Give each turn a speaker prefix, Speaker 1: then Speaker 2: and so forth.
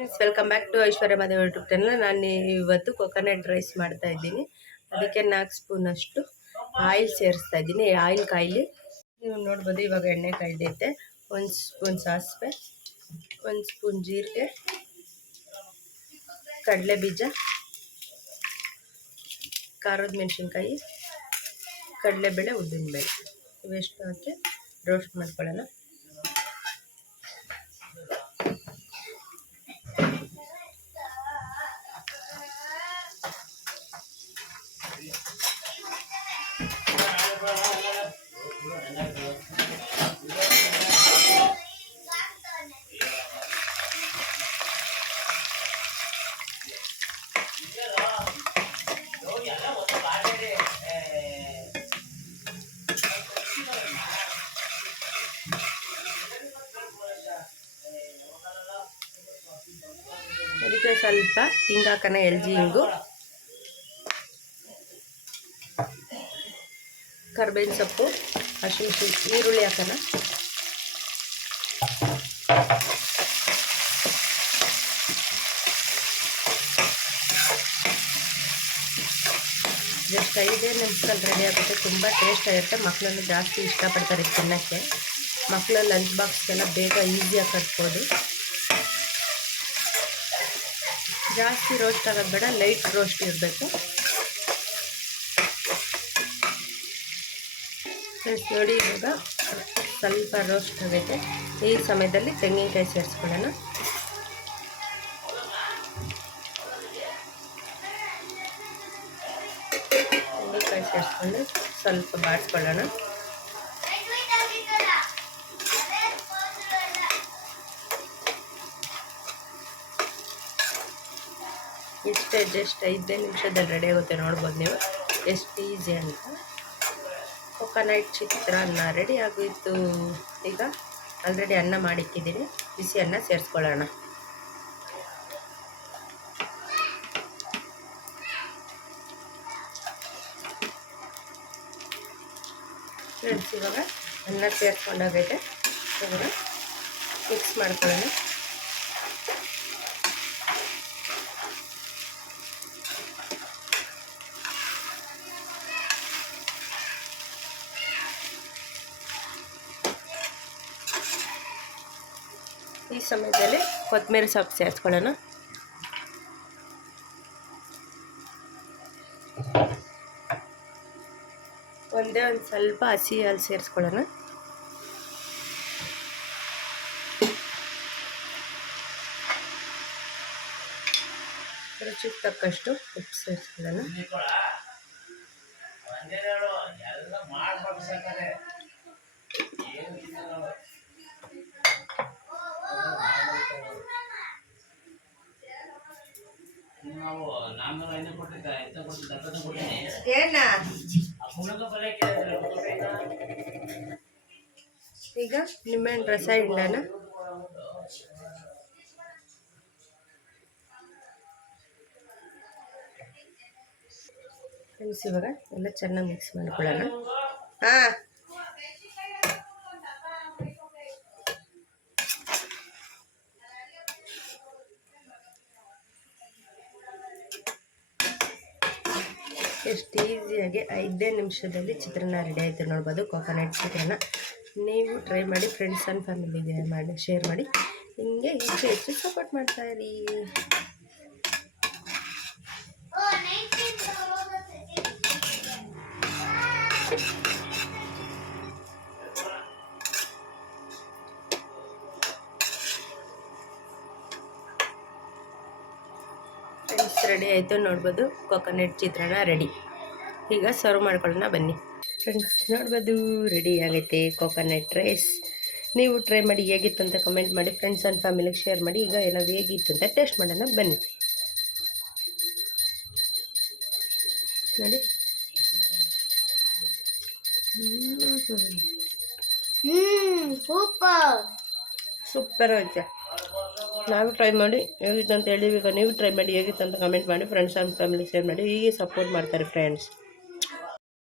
Speaker 1: Friends welcome back to Aishwarya Madev YouTube channel ನಾನು ಇವತ್ತು coconut rice ಮಾಡ್ತಾ ಇದ್ದೀನಿ. ಅದಕ್ಕೆ ನಾಲ್ಕು ಸ್ಪೂನ್ ಅಷ್ಟು ಆಯಿಲ್ ಸೇರಿಸ್ತಾ ಇದ್ದೀನಿ. ಆಯಿಲ್ ಕಾಯಿಲಿ ನೀವು ನೋಡ್ಬೋದು ಇವಾಗ ಎಣ್ಣೆ ಕಾಯ್ದೈತೆ. ಒಂದು ಸ್ಪೂನ್ ಸಾಸಿವೆ, ಒಂದು ಸ್ಪೂನ್ ಜೀರಿಗೆ, ಕಡಲೆ ಬೀಜ, ಖಾರದ ಮೆಣಸಿನ್ಕಾಯಿ ಕಡಲೆಬೇಳೆ ಉದ್ದಿನಬೇಳೆ. ಇವೆಷ್ಟು ಹಾಕಿ ರೋಸ್ಟ್ ಮಾಡ್ಕೊಳ್ಳೋಣ. ಅದಕ್ಕೆ ಸ್ವಲ್ಪ ಹಿಂಗಾಕನ ಎಲ್ಜಿ ಹಿಂಗು ಕರ್ಬೇವಿನ ಸೊಪ್ಪು ಹಸಿಮೆಣಸಿ ಈರುಳ್ಳಿ ಹಾಕೋಣ. ಜಸ್ಟ್ ಐದೇ ನಿಮಿಷದಲ್ಲಿ ರೆಡಿ ಆಗುತ್ತೆ. ತುಂಬ ಟೇಸ್ಟ್ ಆಗಿರುತ್ತೆ ಮಕ್ಕಳನ್ನು ಜಾಸ್ತಿ ಇಷ್ಟಪಡ್ತಾರೆ ತಿನ್ನೋಕ್ಕೆ. ಮಕ್ಕಳು ಲಂಚ್ ಬಾಕ್ಸ್ಗೆಲ್ಲ ಬೇಗ ಈಸಿಯಾಗಿ ಕಟ್ಬೋದು. ಜಾಸ್ತಿ ರೋಸ್ಟ್ ಆಗೋದು ಬೇಡ ಲೈಟ್ ರೋಸ್ಟ್ ಇರಬೇಕು. ಫ್ರೆಂಡ್ಸ್ ನೋಡಿ ಇವಾಗ ಸ್ವಲ್ಪ ರೋಸ್ಟ್ ಆಗೈತೆ ಈ ಸಮಯದಲ್ಲಿ ತೆಂಗಿನಕಾಯಿ ಸೇರಿಸ್ಕೊಳ್ಳೋಣ. ತೆಂಗಿನಕಾಯಿ ಸೇರಿಸ್ಕೊಂಡು ಸ್ವಲ್ಪ ಬಾಡಿಸ್ಕೊಳ್ಳೋಣ ಇಷ್ಟೇ ಜಸ್ಟ್ ಐದೇ ನಿಮಿಷದಲ್ಲಿ ರೆಡಿ ಆಗುತ್ತೆ ನೋಡ್ಬೋದು ನೀವು. ಎಷ್ಟು ಈಸಿ ಅಂತ. ಕೊಕೊನಟ್ ಚಿತ್ರಾನ್ನ ರೆಡಿ ಆಗೋಯಿತು. ಈಗ ಆಲ್ರೆಡಿ ಅನ್ನ ಮಾಡಿಕ್ಕಿದ್ದೀನಿ ಬಿಸಿ ಅನ್ನ ಸೇರಿಸ್ಕೊಳ್ಳೋಣ. ಫ್ರೆಂಡ್ಸ್, ಇವಾಗ ಅನ್ನ ಸೇರಿಸ್ಕೊಂಡೋಗೈತೆ. ಮಿಕ್ಸ್ ಮಾಡ್ಕೊಳ್ಳೋಣ. ಈ ಸಮಯದಲ್ಲಿ ಕೊತ್ತಂಬರಿ ಸೊಪ್ಪು ಸೇರಿಸ್ಕೊಳ್ಳೋಣ. ಒಂದೇ ಒಂದು ಸ್ವಲ್ಪ ಹಸಿ ಹಾಲು ಸೇರಿಸ್ಕೊಳ್ಳೋಣ. ರುಚಿಗೆ ತಕ್ಕಷ್ಟು ಉಪ್ಪು ಸೇರಿಸ್ಕೊಳ್ಳೋಣ.
Speaker 2: ನಾವು ನಾನ್ನೂರ ಐನೂರು ಕೊಟ್ಟಿದ್ದ ಎಂತ ಕೊಟ್ಟಿದ್ದ ಅರ್ಧ ಕೊಟ್ಟಿನಿ
Speaker 1: ಏನ? ಈಗ ನಿಮ್ಮ ರಸ ಇಲ್ಲನ ಫ್ರೆಂಡ್ಸ್ ಇವಾಗ ಎಲ್ಲ ಚೆನ್ನಾಗಿ ಮಿಕ್ಸ್ ಮಾಡ್ಕೊಳ್ಳೋಣ. ಹಾಂ. ಎಷ್ಟು ಈಸಿಯಾಗಿ ಐದೇ ನಿಮಿಷದಲ್ಲಿ ಚಿತ್ರಾನ್ನ ರೆಡಿ ಆಯಿತು ನೋಡ್ಬೋದು. ಕೋಕೋನಟ್ ಚಿತ್ರಾನ್ನ. ನೀವು ಟ್ರೈ ಮಾಡಿ ಫ್ರೆಂಡ್ಸ್ ಆ್ಯಂಡ್ ಫ್ಯಾಮಿಲಿಗೆ ಮಾಡಿ ಶೇರ್ ಮಾಡಿ. ಹಿಂಗೆ ಹೆಚ್ಚು ಹೆಚ್ಚು ಸಪೋರ್ಟ್ ಮಾಡ್ತಾ ಇರಿ. ರೆಡಿ ಆಯಿತು ನೋಡ್ಬೋದು. ಕೋಕೋನಟ್ ಚಿತ್ರಾನ್ನ ರೆಡಿ ಈಗ ಸರ್ವ್ ಮಾಡ್ಕೊಳ್ಳೋಣ ಬನ್ನಿ. ಫ್ರೆಂಡ್ಸ್ ನೋಡ್ಬೋದು ರೆಡಿ ಆಗೈತೆ ಕೋಕೋನಟ್ ರೈಸ್ ನೀವು ಟ್ರೈ ಮಾಡಿ ಹೇಗಿತ್ತು ಅಂತ ಕಮೆಂಟ್ ಮಾಡಿ ಫ್ರೆಂಡ್ಸ್ ಆ್ಯಂಡ್ ಫ್ಯಾಮಿಲಿಗೆ ಶೇರ್ ಮಾಡಿ. ಈಗ ಎಲ್ಲ ಹೇಗಿತ್ತು ಅಂತ ಟೇಸ್ಟ್ ಮಾಡೋಣ ಬನ್ನಿ. ನೋಡಿ.
Speaker 3: ಸೂಪರ್.
Speaker 1: ಸೂಪರ್ ಐತೆ ನಾವು ಟ್ರೈ ಮಾಡಿ ಹೇಗಿತ್ತು ಅಂತ ಹೇಳಿ, ಈಗ ನೀವು ಟ್ರೈ ಮಾಡಿ ಹೇಗಿತ್ತು ಅಂತ ಕಮೆಂಟ್ ಮಾಡಿ ಫ್ರೆಂಡ್ಸ್ ಆ್ಯಂಡ್ ಫ್ಯಾಮಿಲಿ ಶೇರ್ ಮಾಡಿ, ಹೀಗೆ ಸಪೋರ್ಟ್ ಮಾಡ್ತಾರೆ ಫ್ರೆಂಡ್ಸ್